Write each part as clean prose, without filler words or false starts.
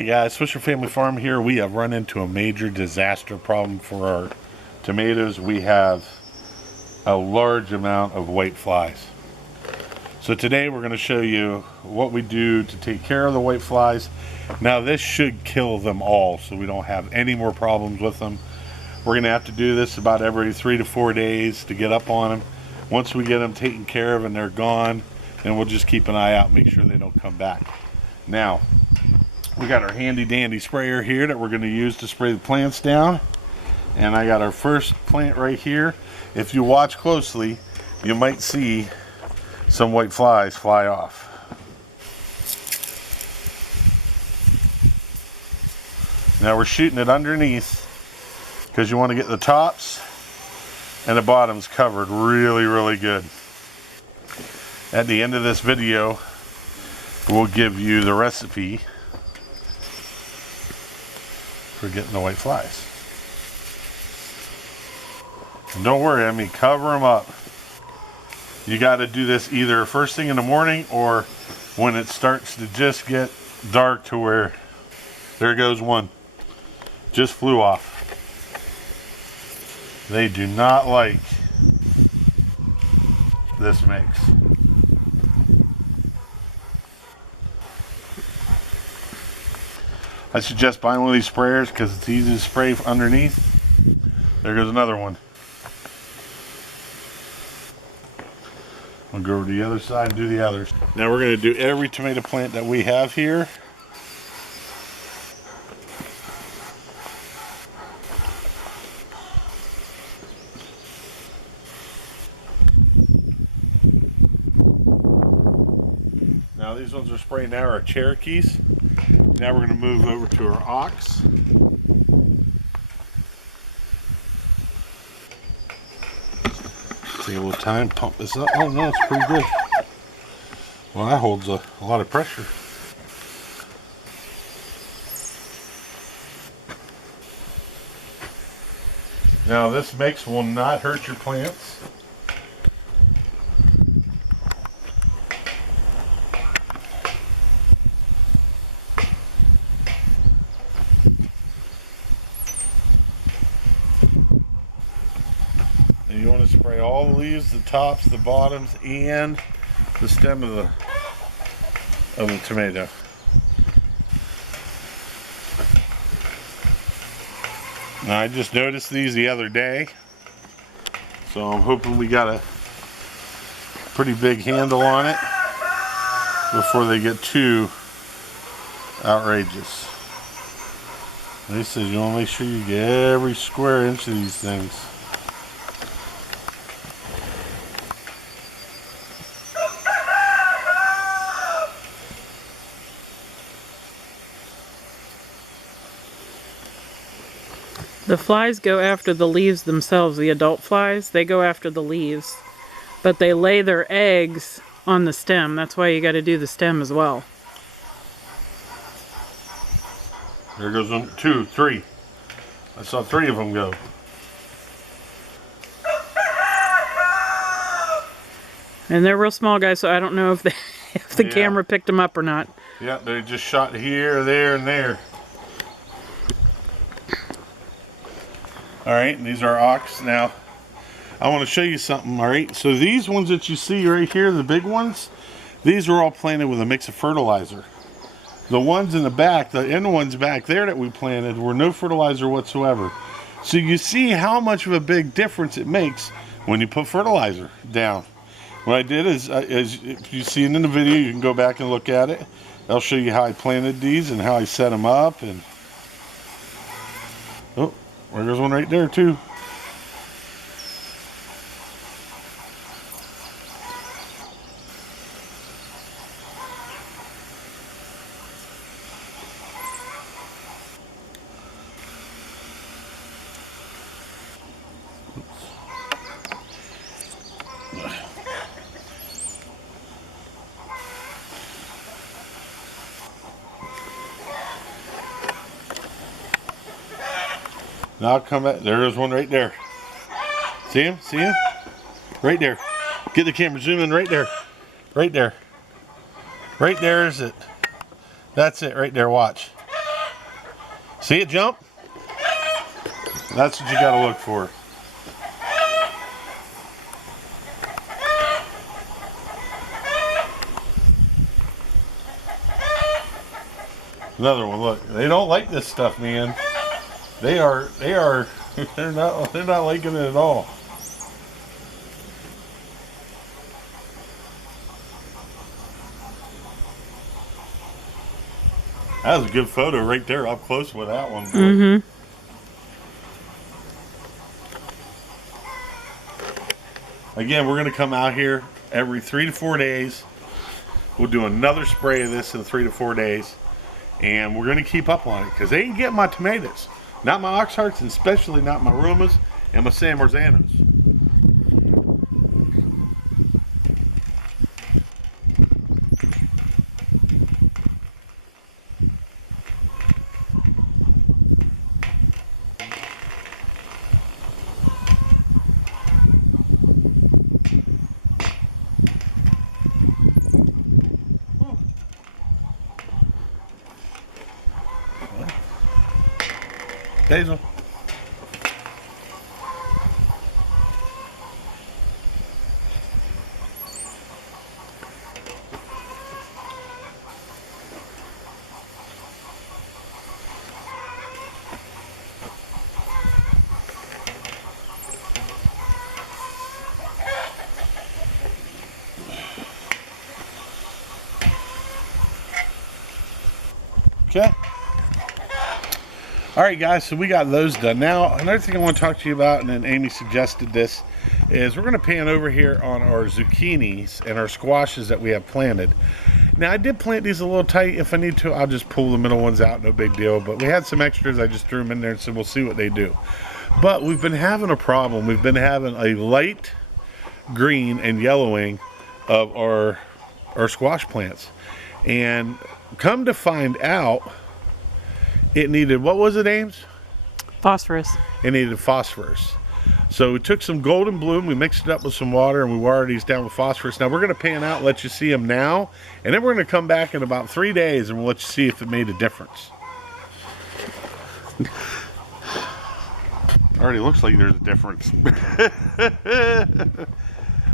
Hey guys, Swisher Family Farm here. We have run into a major disaster problem for our tomatoes. We have a large amount of whiteflies. So today we're going to show you what we do to take care of the whiteflies. Now this should kill them all so we don't have any more problems with them. We're going to have to do this about every 3 to 4 days to get up on them. Once we get them taken care of and they're gone, then we'll just keep an eye out, make sure they don't come back. Now, we got our handy dandy sprayer here that we're going to use to spray the plants down. And I got our first plant right here. If you watch closely, you might see some white flies fly off. Now we're shooting it underneath because you want to get the tops and the bottoms covered really good. At the end of this video, we'll give you the recipe for getting the white flies. And don't worry, I mean, cover them up. You got to do this either first thing in the morning or when it starts to just get dark to where, there goes one, just flew off. They do not like this mix. I suggest buying one of these sprayers because it's easy to spray underneath. There goes another one. I'll go over to the other side and do the others. Now we're going to do every tomato plant that we have here. Now these ones we're spraying now are Cherokees. Now we're going to move over to our ox. Take a little time, pump this up. Oh no, it's pretty good. Well, that holds a lot of pressure. Now this mix will not hurt your plants. Tops, the bottoms, and the stem of the tomato. Now I just noticed these the other day, so I'm hoping we got a pretty big handle on it before they get too outrageous. They said you want to make sure you get every square inch of these things. The flies go after the leaves themselves, the adult flies, they go after the leaves. But they lay their eggs on the stem. That's why you got to do the stem as well. There goes one, 2, 3. I saw 3 of them go. And they're real small guys, so I don't know if the camera picked them up or not. Yeah, they just shot here, there, and there. Alright, and these are ox. Now, I want to show you something, alright? So these ones that you see right here, the big ones, these were all planted with a mix of fertilizer. The ones in the back, the end ones back there that we planted, were no fertilizer whatsoever. So you see how much of a big difference it makes when you put fertilizer down. What I did is, as you see in the video, you can go back and look at it. I'll show you how I planted these and how I set them up. And oh, there's one right there too. Now I'll come back. There's one right there. See him? See him? Right there. Get the camera, zoom in right there. Right there. Right there is it. That's it right there, watch. See it jump? That's what you gotta look for. Another one, look. They don't like this stuff, man. They're not liking it at all. That was a good photo right there up close with that one. Mm-hmm. Again, we're gonna come out here every 3 to 4 days. We'll do another spray of this in 3 to 4 days. And we're gonna keep up on it because they ain't getting my tomatoes. Not my oxhearts, and especially not my rumas and my San Marzanos. Hazel. Okay. All right, guys, so we got those done. Now, another thing I want to talk to you about, and then Amy suggested this, is we're going to pan over here on our zucchinis and our squashes that we have planted. Now, I did plant these a little tight. If I need to, I'll just pull the middle ones out, no big deal. But we had some extras. I just threw them in there and said we'll see what they do. But we've been having a problem. We've been having a light green and yellowing of our squash plants. And come to find out, it needed, what was it, Ames? Phosphorus. It needed phosphorus. So we took some golden bloom, we mixed it up with some water, and we watered these down with phosphorus. Now we're going to pan out, let you see them now, and then we're going to come back in about 3 days and we'll let you see if it made a difference. Already looks like there's a difference.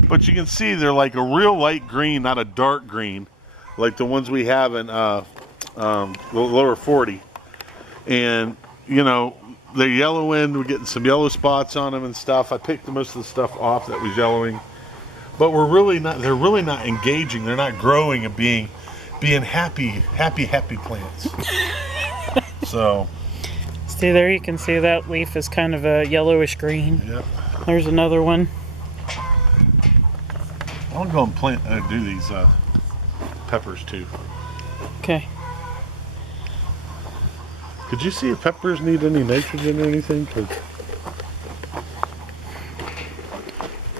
But you can see they're like a real light green, not a dark green, like the ones we have in lower 40. And, you know, they're yellowing, we're getting some yellow spots on them and stuff. I picked most of the stuff off that was yellowing. But they're really not engaging. They're not growing and being happy plants. So. See there, you can see that leaf is kind of a yellowish green. Yep. There's another one. I'm going to do these peppers too. Okay. Could you see if peppers need any nitrogen or anything?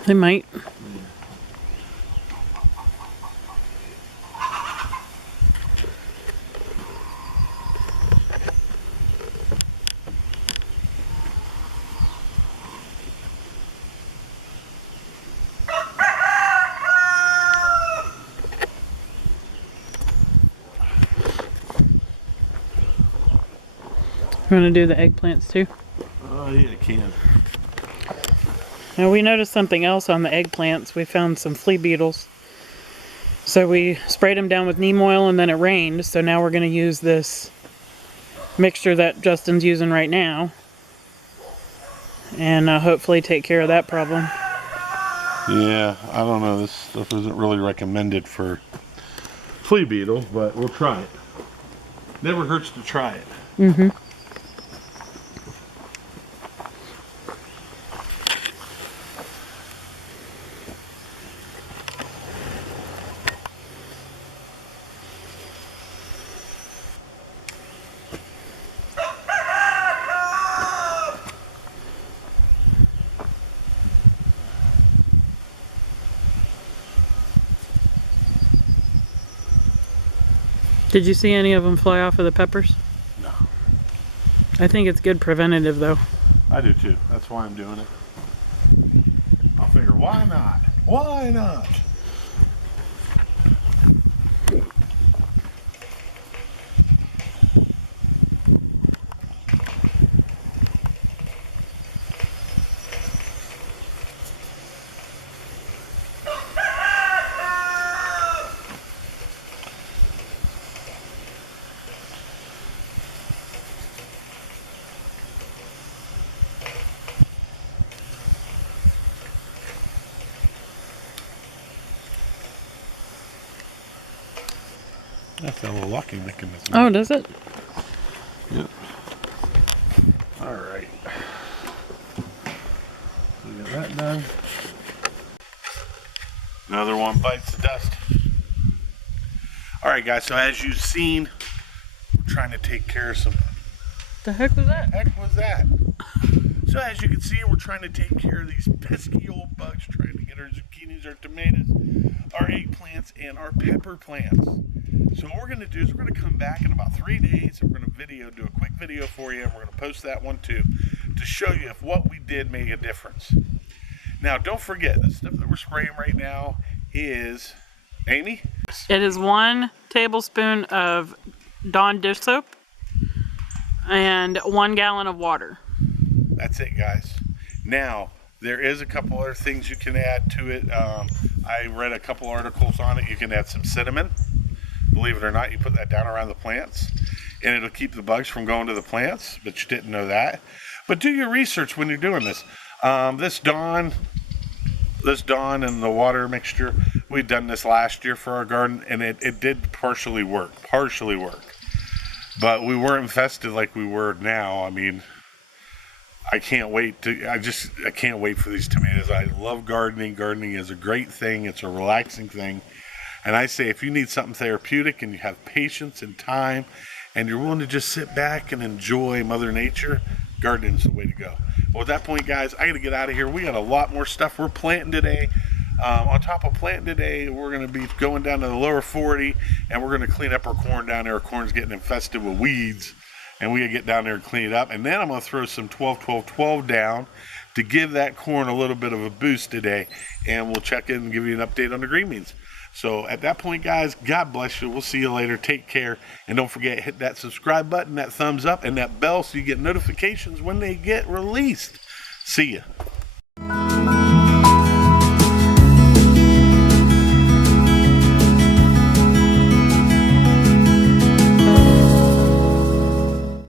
They might. You want to do the eggplants too? Oh yeah, I can. Now we noticed something else on the eggplants. We found some flea beetles. So we sprayed them down with neem oil and then it rained. So now we're going to use this mixture that Justin's using right now. And hopefully take care of that problem. Yeah, I don't know. This stuff isn't really recommended for flea beetle, but we'll try it. Never hurts to try it. Mm-hmm. Did you see any of them fly off of the peppers? No. I think it's good preventative though. I do too. That's why I'm doing it. I figure, why not? Why not? I feel a little lucky making this. Oh, does it? Yep. All right. Get that done. Another one bites the dust. All right, guys. So as you've seen, I'm trying to take care of some. The heck was that? Heck was that? So as you can see, we're trying to take care of these pesky old bugs, trying to get our zucchinis, our tomatoes, our eggplants, and our pepper plants. So what we're going to do is we're going to come back in about 3 days. And we're going to do a quick video for you, and we're going to post that one too, to show you if what we did made a difference. Now, don't forget, the stuff that we're spraying right now is, Amy? It is 1 tablespoon of Dawn dish soap and 1 gallon of water. That's it, guys. Now, there is a couple other things you can add to it. I read a couple articles on it. You can add some cinnamon. Believe it or not, you put that down around the plants, and it'll keep the bugs from going to the plants, but you didn't know that. But do your research when you're doing this. This Dawn and the water mixture, we've done this last year for our garden, and it did partially work. But we weren't infested like we were now. I mean, I can't wait for these tomatoes. I love gardening. Gardening is a great thing. It's a relaxing thing. And I say, if you need something therapeutic and you have patience and time and you're willing to just sit back and enjoy Mother Nature, gardening's the way to go. Well, at that point, guys, I got to get out of here. We got a lot more stuff we're planting today. On top of planting today, we're going to be going down to the lower 40, and we're going to clean up our corn down there. Our corn's getting infested with weeds, and we got to get down there and clean it up. And then I'm going to throw some 12-12-12 down to give that corn a little bit of a boost today, and we'll check in and give you an update on the green beans. So at that point, guys, God bless you. We'll see you later. Take care. And don't forget, hit that subscribe button, that thumbs up, and that bell so you get notifications when they get released. See ya.